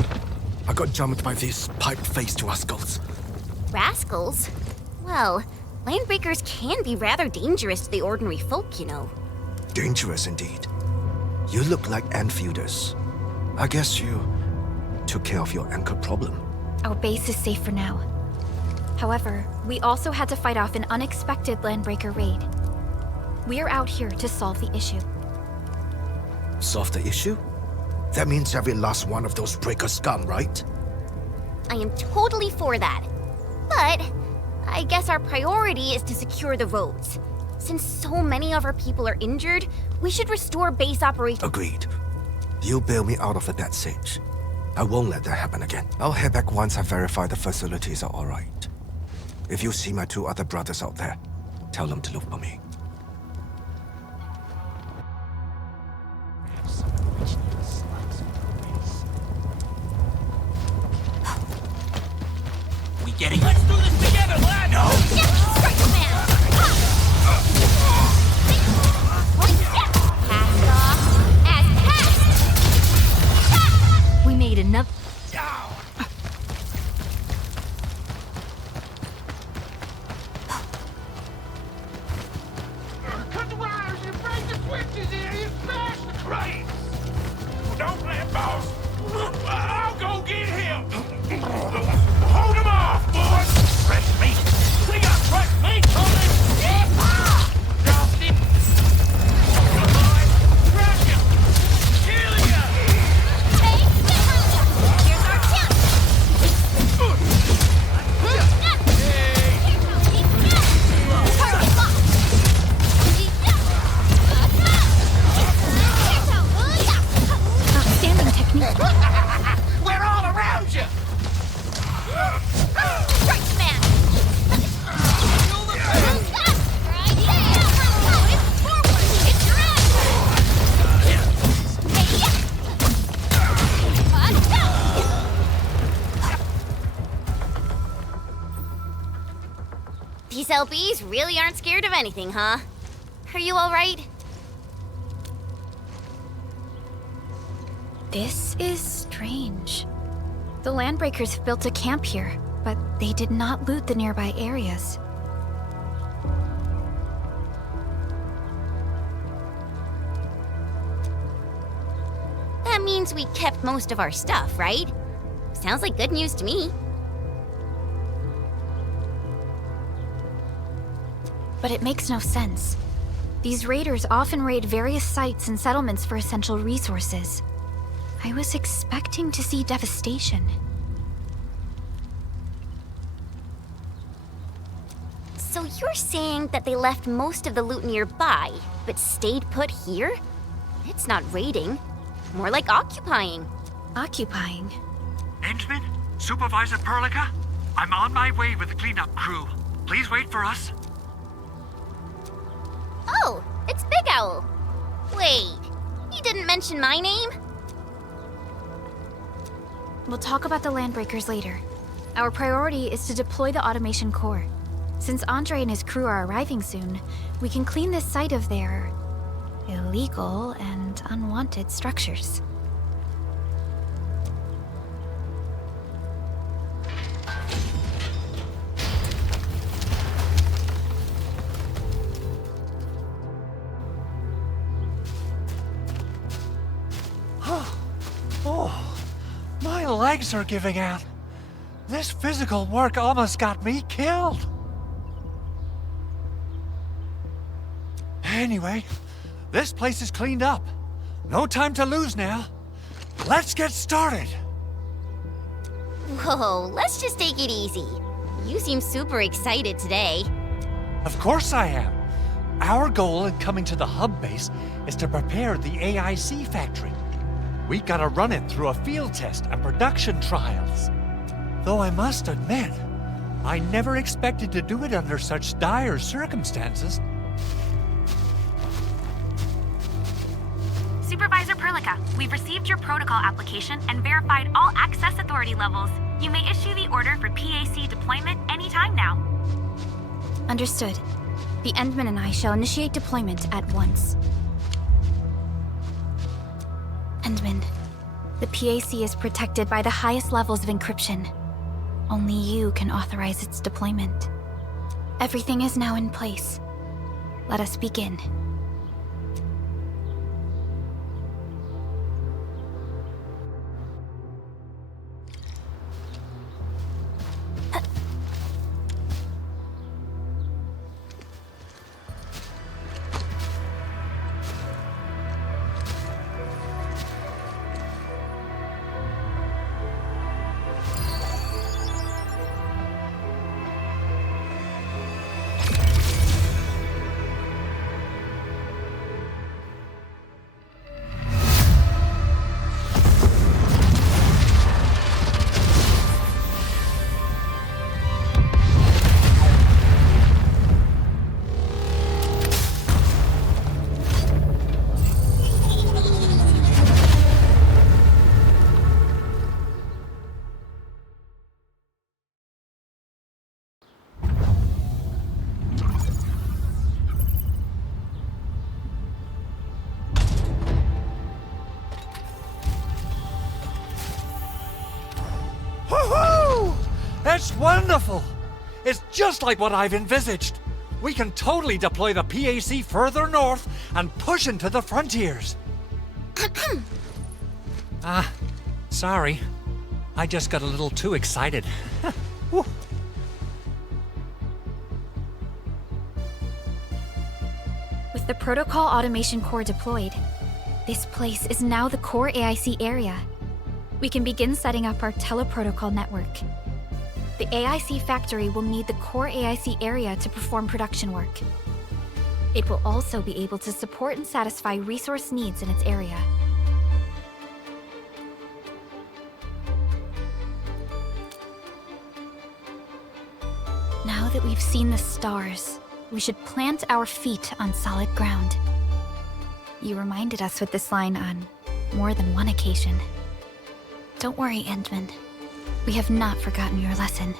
I got jumped by these pipe-faced rascals. Rascals? Well, landbreakers can be rather dangerous to the ordinary folk, you know. Dangerous indeed. You look like Enfielders. I guess you took care of your anchor problem. Our base is safe for now. However, we also had to fight off an unexpected landbreaker raid. We're out here to solve the issue. Solve the issue? That means every last one of those breaker scum, right? I am totally for that. But I guess our priority is to secure the roads. Since so many of our people are injured, we should restore base operations. Agreed. You bail me out of the death stage. I won't let that happen again. I'll head back once I verify the facilities are alright. If you see my 2 other brothers out there, tell them to look for me. We getting? Let's do this together, lad! No! We made enough. Cut the wires and break the switches in and smash the crates! Don't let boss! I'll go get him! Hold him off, boys! Fresh meat! We got fresh meat coming! Drop it! Boys, crash him! Kill him! Here's our chance! Target locked! Outstanding technique. We're all around you! Strike smash! These LBs really aren't scared of anything, huh? Are you all right? This is strange. The landbreakers have built a camp here, but they did not loot the nearby areas. That means we kept most of our stuff, right? Sounds like good news to me. But it makes no sense. These raiders often raid various sites and settlements for essential resources. I was expecting to see devastation. So you're saying that they left most of the loot nearby, but stayed put here? It's not raiding. More like occupying. Occupying? Endman? Supervisor Perlica? I'm on my way with the cleanup crew. Please wait for us. Oh, it's Big Owl. Wait, he didn't mention my name? We'll talk about the Landbreakers later. Our priority is to deploy the automation core. Since Andre and his crew are arriving soon, we can clean this site of their illegal and unwanted structures. Oh, my legs are giving out. This physical work almost got me killed. Anyway, this place is cleaned up. No time to lose now. Let's get started. Whoa, let's just take it easy. You seem super excited today. Of course I am. Our goal in coming to the hub base is to prepare the AIC factory. We gotta run it through a field test and production trials. Though I must admit, I never expected to do it under such dire circumstances. Supervisor Perlica, we've received your protocol application and verified all access authority levels. You may issue the order for PAC deployment anytime now. Understood. The Endman and I shall initiate deployment at once. Endman, the PAC is protected by the highest levels of encryption. Only you can authorize its deployment. Everything is now in place. Let us begin. That's wonderful! It's just like what I've envisaged. We can totally deploy the PAC further north and push into the frontiers. Sorry. I just got a little too excited. Whew. With the Protocol Automation Core deployed, this place is now the core AIC area. We can begin setting up our teleprotocol network. The AIC factory will need the core AIC area to perform production work. It will also be able to support and satisfy resource needs in its area. Now that we've seen the stars, we should plant our feet on solid ground. You reminded us with this line on more than one occasion. Don't worry, Endman. We have not forgotten your lesson.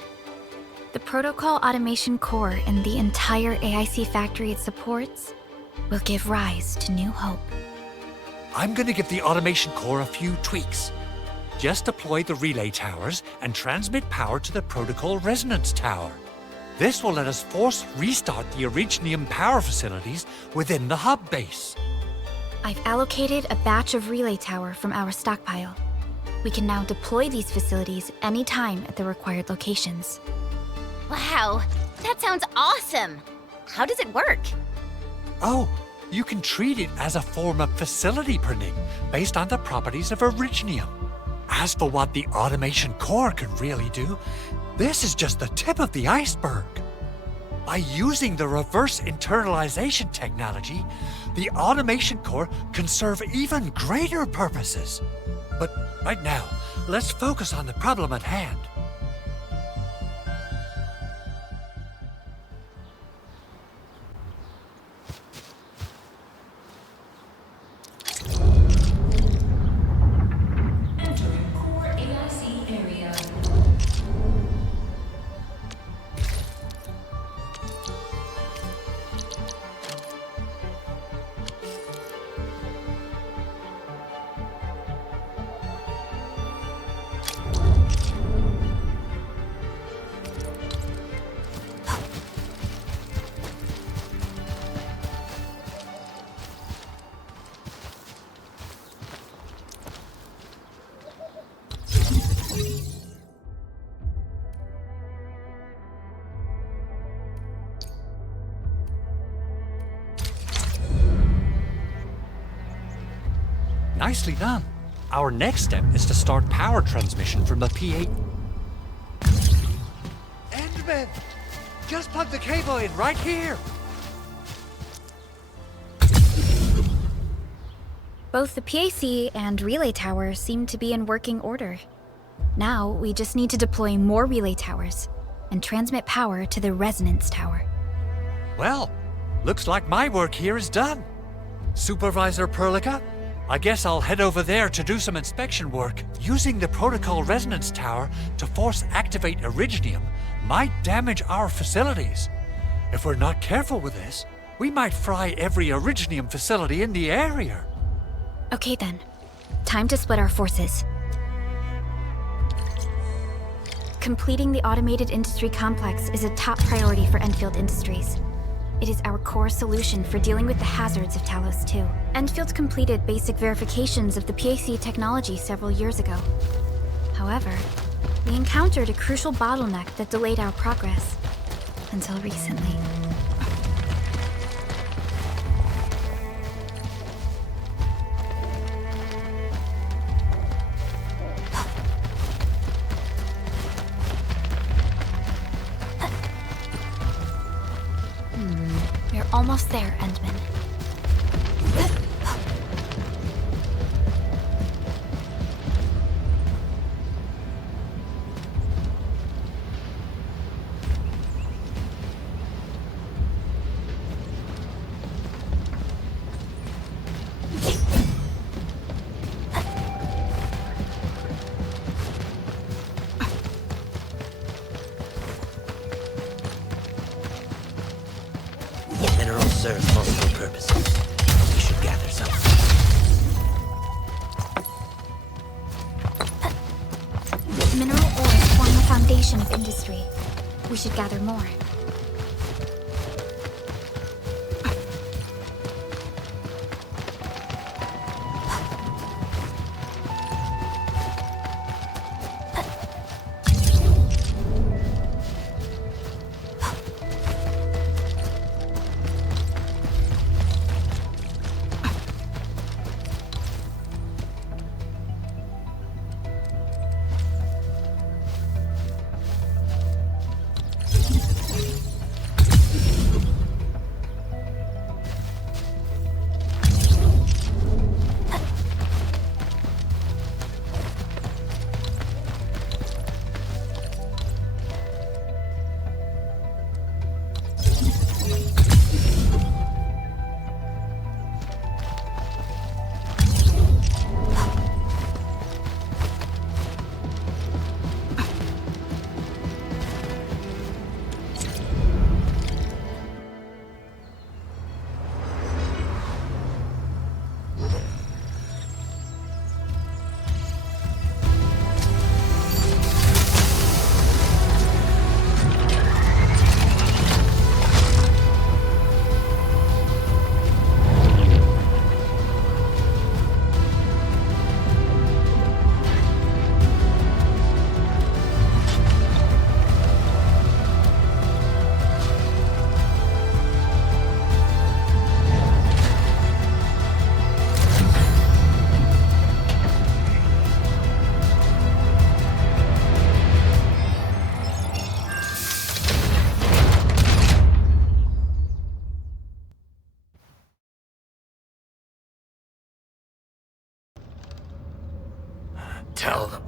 The Protocol Automation Core and the entire AIC factory it supports will give rise to new hope. I'm gonna give the Automation Core a few tweaks. Just deploy the relay towers and transmit power to the Protocol Resonance Tower. This will let us force restart the Originium power facilities within the hub base. I've allocated a batch of relay tower from our stockpile. We can now deploy these facilities anytime at the required locations. Wow, that sounds awesome! How does it work? Oh, you can treat it as a form of facility printing based on the properties of Originium. As for what the automation core can really do, this is just the tip of the iceberg. By using the reverse internalization technology, the automation core can serve even greater purposes. But right now, let's focus on the problem at hand. Nicely done. Our next step is to start power transmission from the P8. Endman! Just plug the cable in right here! Both the PAC and relay tower seem to be in working order. Now, we just need to deploy more relay towers and transmit power to the resonance tower. Well, looks like my work here is done. Supervisor Perlica, I guess I'll head over there to do some inspection work. Using the protocol resonance tower to force activate Originium might damage our facilities. If we're not careful with this, we might fry every Originium facility in the area. Okay then, time to split our forces. Completing the automated industry complex is a top priority for Enfield Industries. It is our core solution for dealing with the hazards of Talos 2. Enfield completed basic verifications of the PAC technology several years ago. However, we encountered a crucial bottleneck that delayed our progress. Until recently. We're almost there, Endman. Minerals serve multiple purposes. We should gather some. Mineral ores form the foundation of industry. We should gather more.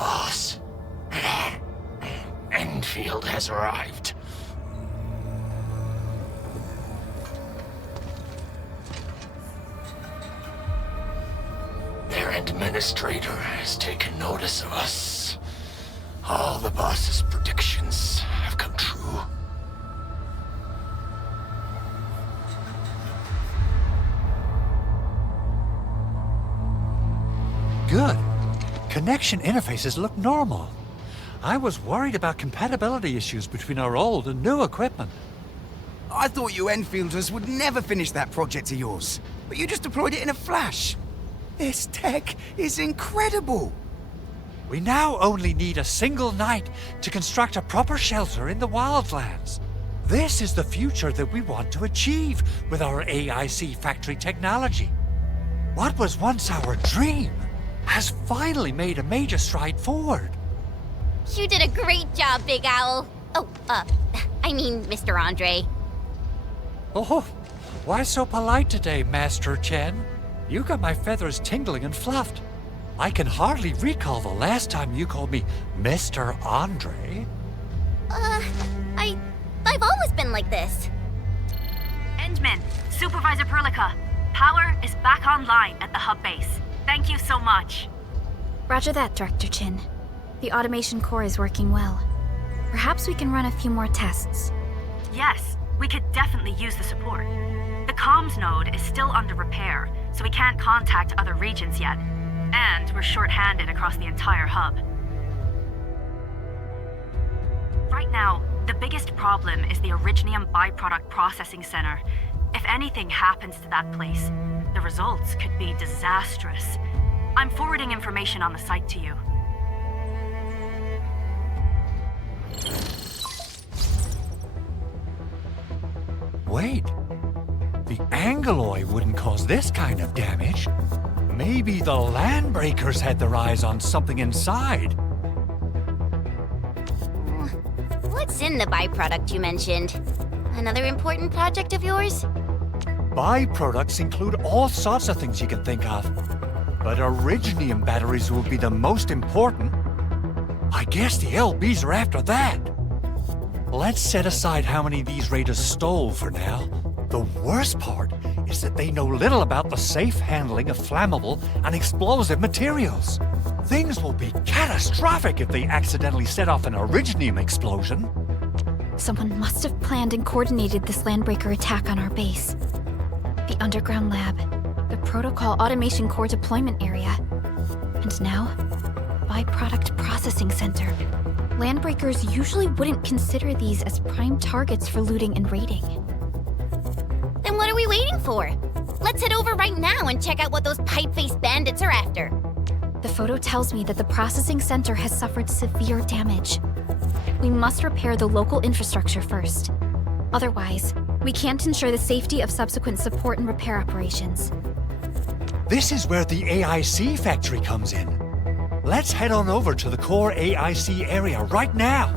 boss. Enfield has arrived. Their administrator has taken notice of us. All the boss's predictions have come true. Good. Connection interfaces look normal. I was worried about compatibility issues between our old and new equipment. I thought you Enfielders would never finish that project of yours, but you just deployed it in a flash. This tech is incredible. We now only need a single night to construct a proper shelter in the wildlands. This is the future that we want to achieve with our AIC factory technology. What was once our dream has finally made a major stride forward. You did a great job, Big Owl. Oh, I mean, Mr. Andre. Oh, why so polite today, Master Chen? You got my feathers tingling and fluffed. I can hardly recall the last time you called me Mr. Andre. I've always been like this. Endman, Supervisor Perlica, power is back online at the hub base. Thank you so much. Roger that, Director Chin. The automation core is working well. Perhaps we can run a few more tests. Yes, we could definitely use the support. The comms node is still under repair, so we can't contact other regions yet. And we're short-handed across the entire hub. Right now, the biggest problem is the Originium byproduct processing center. If anything happens to that place, the results could be disastrous. I'm forwarding information on the site to you. Wait, the Angeloy wouldn't cause this kind of damage. Maybe the Landbreakers had their eyes on something inside. What's in the byproduct you mentioned? Another important project of yours? Byproducts include all sorts of things you can think of. But Originium batteries will be the most important. I guess the LBs are after that. Let's set aside how many these raiders stole for now. The worst part is that they know little about the safe handling of flammable and explosive materials. Things will be catastrophic if they accidentally set off an Originium explosion. Someone must have planned and coordinated this Landbreaker attack on our base. The underground lab, the protocol automation core deployment area, and now, byproduct processing center. Landbreakers usually wouldn't consider these as prime targets for looting and raiding. Then what are we waiting for? Let's head over right now and check out what those pipe-faced bandits are after. The photo tells me that the processing center has suffered severe damage. We must repair the local infrastructure first. Otherwise, we can't ensure the safety of subsequent support and repair operations. This is where the AIC factory comes in. Let's head on over to the core AIC area right now.